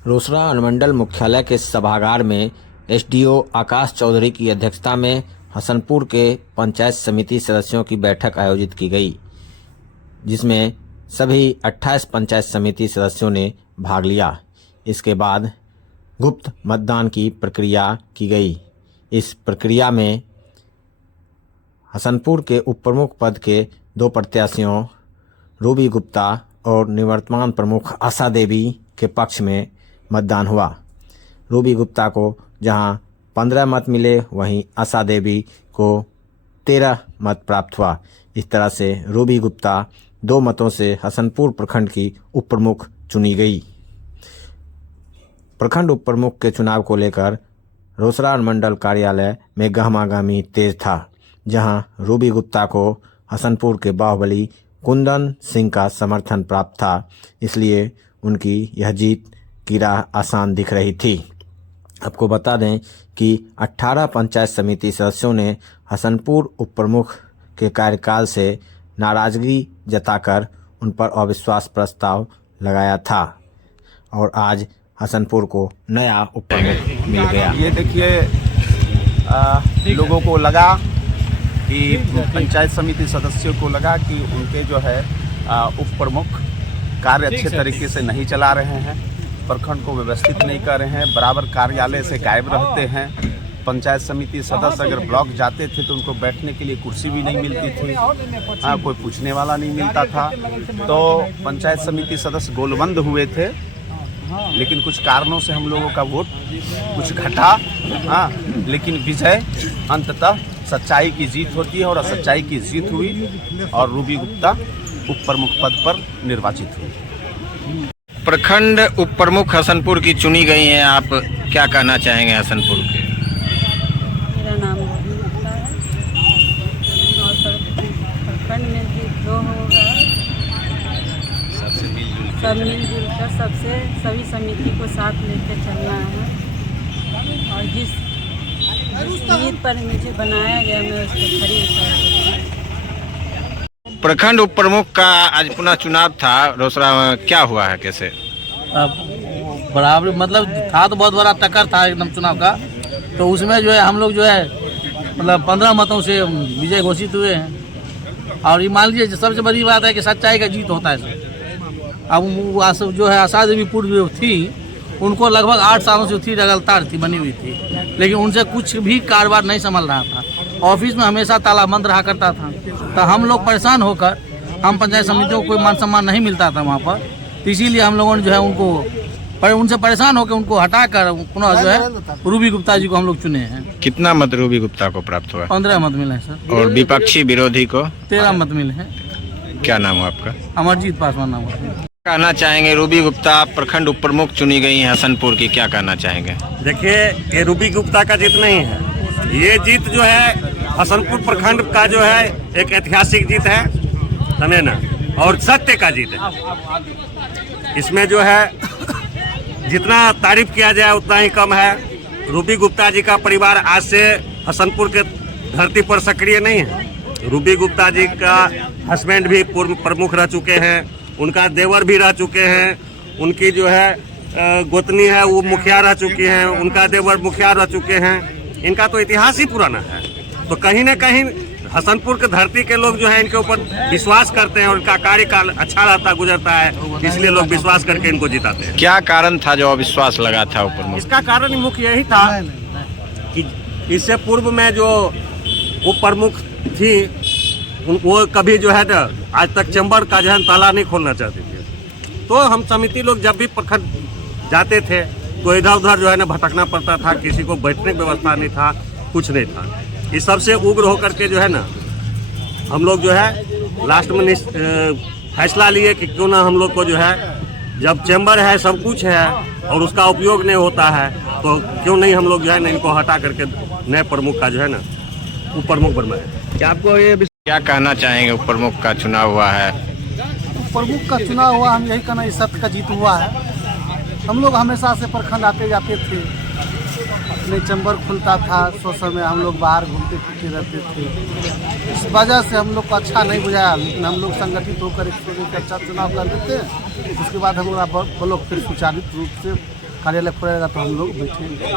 रोसड़ा अनुमंडल मुख्यालय के सभागार में एसडीओ आकाश चौधरी की अध्यक्षता में हसनपुर के पंचायत समिति सदस्यों की बैठक आयोजित की गई, जिसमें सभी 28 पंचायत समिति सदस्यों ने भाग लिया। इसके बाद गुप्त मतदान की प्रक्रिया की गई। इस प्रक्रिया में हसनपुर के उप प्रमुख पद के 2 प्रत्याशियों रूबी गुप्ता और निवर्तमान प्रमुख आशा देवी के पक्ष में मतदान हुआ। रूबी गुप्ता को जहां 15 मत मिले, वहीं आशा देवी को 13 मत प्राप्त हुआ। इस तरह से रूबी गुप्ता 2 मतों से हसनपुर प्रखंड की उप प्रमुख चुनी गई। प्रखंड उप प्रमुख के चुनाव को लेकर रोसड़ा अनुमंडल कार्यालय में गहमागहमी तेज था, जहां रूबी गुप्ता को हसनपुर के बाहुबली कुंदन सिंह का समर्थन प्राप्त था, इसलिए उनकी यह जीत की राह आसान दिख रही थी। आपको बता दें कि 18 पंचायत समिति सदस्यों ने हसनपुर उप प्रमुख के कार्यकाल से नाराजगी जताकर उन पर अविश्वास प्रस्ताव लगाया था और आज हसनपुर को नया उप प्रमुख मिल गया। ये देखिए, लोगों को लगा कि पंचायत समिति सदस्यों को लगा कि उनके जो है उप प्रमुख कार्य अच्छे तरीके से नहीं चला रहे हैं, प्रखंड को व्यवस्थित नहीं कर रहे हैं, बराबर कार्यालय से गायब रहते हैं। पंचायत समिति सदस्य अगर ब्लॉक जाते थे तो उनको बैठने के लिए कुर्सी भी नहीं मिलती थी, कोई पूछने वाला नहीं मिलता था। तो पंचायत समिति सदस्य गोलबंद हुए थे, लेकिन कुछ कारणों से हम लोगों का वोट कुछ घटा, लेकिन विजय अंततः सच्चाई की जीत होती है और सच्चाई की जीत हुई और रूबी गुप्ता उप प्रमुख पद पर निर्वाचित हुई। प्रखंड उप प्रमुख हसनपुर की चुनी गई हैं, आप क्या कहना चाहेंगे हसनपुर के? मेरा नाम रूबी गुप्ता है और प्रखंड में जीत 2 हो गया। सब मिलजुल कर सभी समिति को साथ लेकर चलना है और जिस जीत पर मुझे बनाया गया मैं उसको खरी उतारूंगी। प्रखंड उप प्रमुख का आज पुनः चुनाव था रोसड़ा में, क्या हुआ है, कैसे? बराबर मतलब था तो बहुत बड़ा टक्कर था एकदम चुनाव का, तो उसमें जो है हम लोग जो है मतलब 15 मतों से विजय घोषित हुए हैं। और ये मान लीजिए सबसे बड़ी बात है कि सच्चाई का जीत होता है। अब वो जो है आशा देवी पूर्व थी, उनको लगभग 8 सालों से थी, लगातार थी, बनी हुई थी, लेकिन उनसे कुछ भी कारोबार नहीं संभल रहा था। ऑफिस में हमेशा ताला बंद रहा करता था, तो हम लोग परेशान होकर, हम पंचायत समितियों को कोई मान सम्मान नहीं मिलता था वहाँ पर, तो इसीलिए हम लोगों ने जो है उनसे परेशान होकर उनको हटाकर पुनः जो है रूबी गुप्ता जी को हम लोग चुने हैं। कितना मत रूबी गुप्ता को प्राप्त हुआ? 15 मत मिले हैं सर। और विपक्षी विरोधी को 13 मत मिले हैं। क्या नाम है आपका? अमरजीत पासवान नाम है। कहना चाहेंगे रूबी गुप्ता प्रखंड उप प्रमुख चुनी गई हैं हसनपुर की, क्या कहना चाहेंगे? देखिए, ये रूबी गुप्ता का जीत नहीं है, ये जीत जो है हसनपुर प्रखंड का जो है एक ऐतिहासिक जीत है, समझे ना, और सत्य का जीत है। इसमें जो है जितना तारीफ किया जाए उतना ही कम है। रूबी गुप्ता जी का परिवार आज से हसनपुर के धरती पर सक्रिय नहीं है। रूबी गुप्ता जी का हस्बैंड भी पूर्व प्रमुख रह चुके हैं, उनका देवर भी रह चुके हैं, उनकी जो है गोतनी है वो मुखिया रह चुकी हैं, उनका देवर मुखिया रह चुके हैं। इनका तो इतिहास ही पुराना है, तो कहीं न कहीं हसनपुर के धरती के लोग जो है इनके ऊपर विश्वास करते हैं और इनका कार्यकाल अच्छा रहता गुजरता है, इसलिए लोग विश्वास करके इनको जिताते हैं। क्या कारण था जो अविश्वास लगा था ऊपर? इसका कारण मुख्य यही था कि इससे पूर्व में जो उप प्रमुख थी वो कभी जो है ना आज तक चैम्बर का जो है ताला नहीं खोलना चाहती थी। तो हम समिति लोग जब भी प्रखंड जाते थे तो इधर उधर जो है ना भटकना पड़ता था, किसी को बैठने की व्यवस्था नहीं था, कुछ नहीं था। इस सबसे उग्र होकर के जो है ना हम लोग जो है लास्ट में फैसला लिए कि क्यों ना हम लोग को जो है, जब चैम्बर है सब कुछ है और उसका उपयोग नहीं होता है, तो क्यों नहीं हम लोग जो है ना इनको हटा करके नए प्रमुख का जो है ना उप प्रमुख बनवाए। क्या आपको ये क्या कहना चाहेंगे? उप प्रमुख का चुनाव हुआ है। प्रमुख का चुनाव हुआ, हम यही कहना, इस सत्य का जीत हुआ है। हम लोग हमेशा से प्रखंड आते जाते थे, अपने चैम्बर खुलता था, सो समय हम लोग बाहर घूमते फिरते रहते थे। इस वजह से हम लोग को अच्छा नहीं बुझाया, लेकिन हम लोग संगठित होकर एक अच्छा चुनाव कर देते हैं। उसके बाद हमारा ब्लॉक फिर सुचारू रूप से कार्यालय खुलेगा तो हम लोग बैठेंगे।